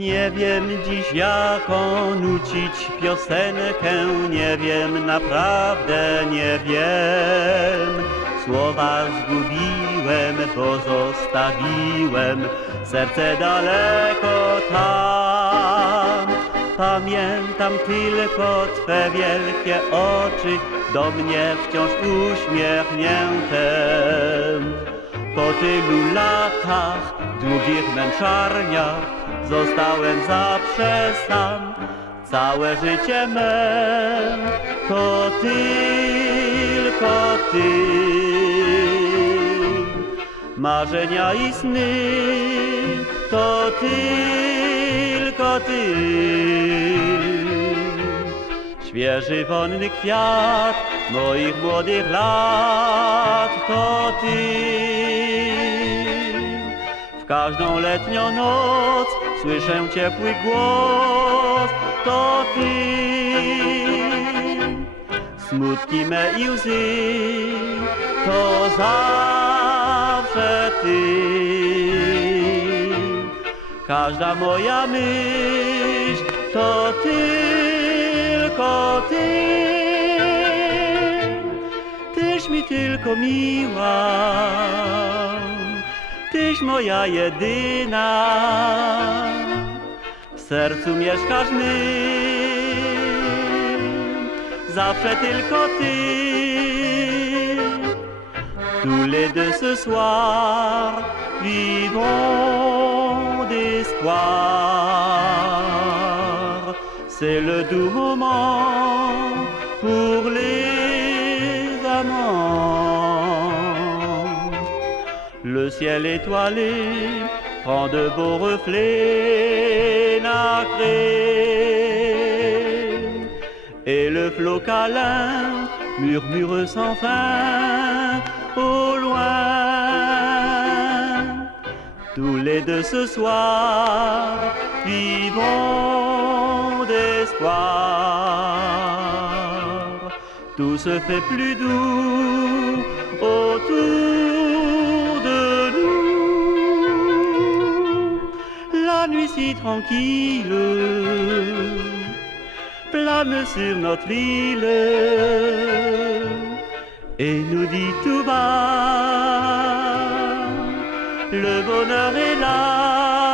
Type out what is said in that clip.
Nie wiem dziś jaką nucić piosenkę, nie wiem, naprawdę nie wiem. Słowa zgubiłem, bo zostawiłem serce daleko tam. Pamiętam tylko Twe wielkie oczy, do mnie wciąż uśmiechnięte. Po tylu latach, długich męczarniach, zostałem zawsze sam. Całe życie me to tylko Ty. Marzenia i sny to tylko Ty. Świeży, wonny kwiat moich młodych lat to Ty. Każdą letnią noc słyszę ciepły głos, to Ty. Smutki me i łzy, to zawsze Ty. Każda moja myśl to tylko Ty. Tyś mi tylko miła, Tyś moja jedyna. W sercu mieszkasz mym, zawsze tylko Ty. Tous les deux ce soir vivons d'espoir. C'est le doux moment pour les Le ciel étoilé prend de beaux reflets nacrés. Et le flot câlin murmure sans fin au loin. Tous les deux ce soir vivons d'espoir. Tout se fait plus doux tranquille plane sur notre île et nous dit tout bas, le bonheur est là.